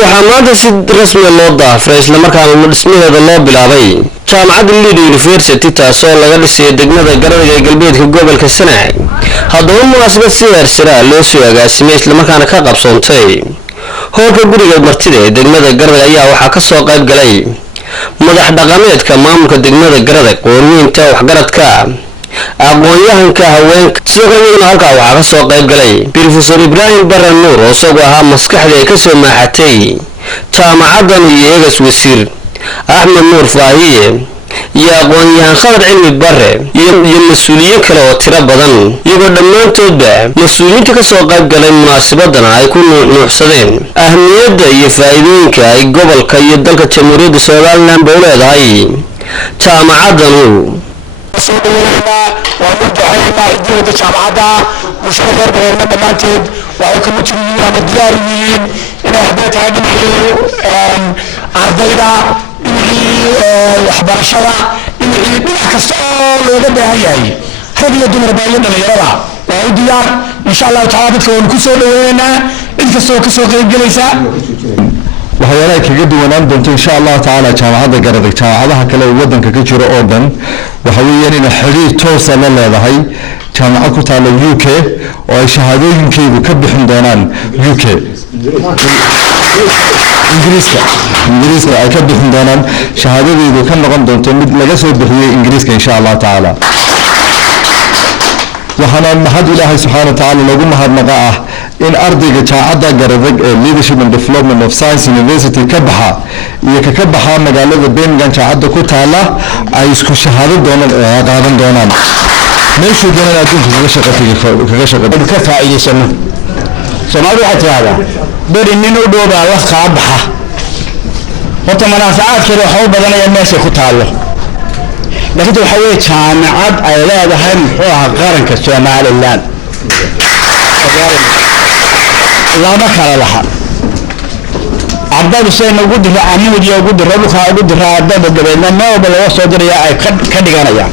waxaa maanta si rasmi loo daafray isla markaana dhismaheeda loo bilaabay jaamacadda Leeds University taasoo laga dhisay degmada Garadhiga ee galbeedka gobolka Sanaag. haddaba munaasabad si heersara loo soo agaasimay isla markaana ka qabsoontay hoolka guriga martida ee degmada Garadhiga ayaa waxaa ka soo qayb galay madax dhaqameedka maamulka degmada Garadhiga, qoorweynta waxgaradka, aqoon-yahanka haweenka. sidoo kale halkaa waxaa ka soo qayb galay Professor Ibrahim Barre Nuur oo isagoo ahaa maskaxda ay ka soo maaxatay jaamacaddan iyo eegas wasiir Axmed Nuur Faahiye iyo aqoon-yahan Khadar Cilmi Barre iyo mas'uuliyiin kale oo tiro badan, iyagoo dhammaantoodba mas'uuliyiinta ka soo qayb galay munaasabadan ay ku nuuxsadeen ahmiyadda iyo faa'iidooyinka ay gobolka iyo dalka Jamhuuriyadda Soomaaliland u leedahay jaamacaddanu. ومدحينا جامعة مشاركة بغيرنا دمانتد وحكم مجريين مدياريين إن أحبات هذه عرضينا إنهي وحباشرة إنهي بحكسول وغدا هاي هذه يدون ربايين الغيرة وعوديار إن شاء الله تعالى بتكون كسول وينا إنكسو غير جليسة وهيلاك جد ونندم إن شاء الله تعالى جامعة Garadhiga jaamacadaha kale ee wadanka ka jira oo dhan waxa weeyaan in xiriir toos ah la leedahay jaamacad ku taal UK oo ay shahaadooyinkeedu ka bixin doonaan UK Ingiriiska ay ka bixin doonaan shahaadadeedu ka noqon doonto mid laga soo bixiyay Ingiriiska insha Allah taala. waxana mahad Ilaahay subhanahu wa ta'ala lagu mahadnaqa in ardayga jaamacadda Garadhiga ee Leadership and Development of Science University ka baxa iyo ka baxa magaalada Birmingham jaamacadda ku taala ay isku shahaado qaadan doonaan meeshu doonaan adduunka kaga shaqeeyo ka faa'iideysano Soomaaliya waxa tirada bari nin u dhooba wax ka baxa horta manaafacaadkeeda waxa badanaya meesha ku taalo laakiin waxa weeye jaamacad ay leedahay muxuu ahaa qaranka Soomaaliland lama kala laha ardaydu seen ugu dira amniga iyo ugu dira dhulka ugu dira ardayda gabeena nooba loo soo diraya ay ka dhiganayaan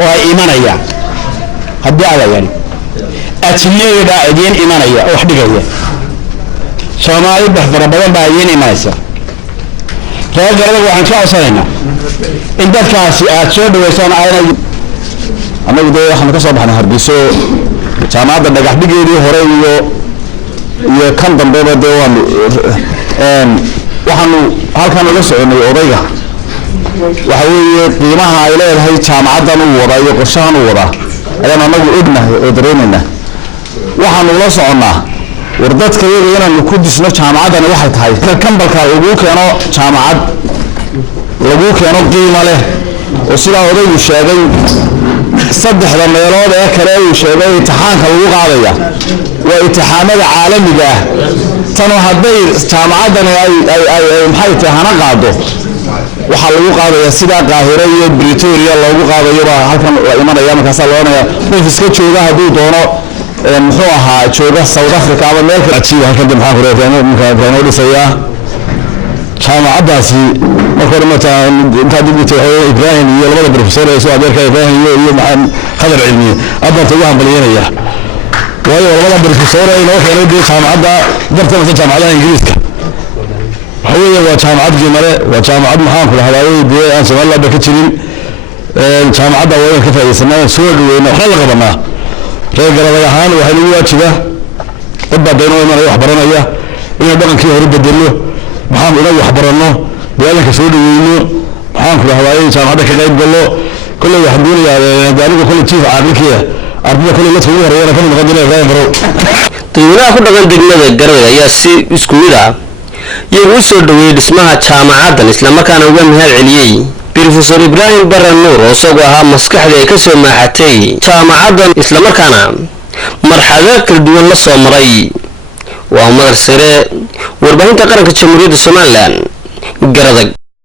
oo ay imanayaan haddii alayaan atneeyda idin imanaya oo wax dhigaya Soomaali fara badan baa idin imanaysa reer Garadhiga waxaan ka codsanaynaa in dadkaasi aad soo dhaweysaan ayna anagu waxaan ka soo baxnay Hargeysa jaamacadda dhagax dhigeedii hore iyo kan dambeeba waxaanu halkan uga soconay odayga waxa weeye qiimaha ay leedahay jaamacaddan uu wada iyo qorshahan uu wada ayaan anagu ognahay oo dareemayna waxaanu la soconnaa war dadka iyaga inaanu ku disno jaamacaddan waxay tahay kambalka ugu keeno jaamacad lagu keeno qiimo leh oo sidaa odaygu sheegay saddexda meelood ee kale uu sheegay imtixaanka lagu qaadaya waa imtixaanada caalamiga ah tan hadday jaamacaddan ay maxay tahay qaado waxa lagu qaadaya sida Qaahiro iyo Pretoria lagu qaadayo baa halkan la imanaya markaas la oranaya qof iska jooga haduu doono muxuu ahaa jooga South Africa ama meel kale ajiib halkan maxaa horeeyay markaa dhisaya jaamacadaasi marka inta dibita Ibrahim iyo labada professor ee soo adeerka Ibrahim iyo maxaan Khadar Cilmi abarta waxaan balyeynaya waayo labada professor ee noo keenay jaamacadda darteeda jaamacadda Ingiriiska waxay waa jaamacad jimare waa jaamacad maxaan ku lahaayay aan Soomaaliya ka jirin jaamacadda waa ka faa'iideysanaa soo dhaweeyna waxa la qabanaa reer Garadhiga ahaan waxa lagu waajibaa badbaadino inay wax baranaya inay dhaqankii hore bedelo maxaan ila wax barano deegaanka soo dhaweeyno maxaan ku lahaayay jaamacadda ka qayb galo kullu wax duuliyaa daaliga kullu chief aabikiya ardayda kullu la soo horeeyana kan noqon doonaa Ibrahim Barre dadweynaha ku dhaqan degmada Garadhiga ayaa si isku mid ah iyagu soo dhaweeyay dhismaha jaamacaddan isla markaana uga mahad celiyay Professor Ibrahim Barre Nuur oo isagoo ahaa maskaxda ay ka soo maaxatay jaamacaddan isla markaana marxalado kala duwan la soo maray. waa Umar Sare warbaahinta qaranka Jamhuuriyadda Soomaaliland Garadhiga.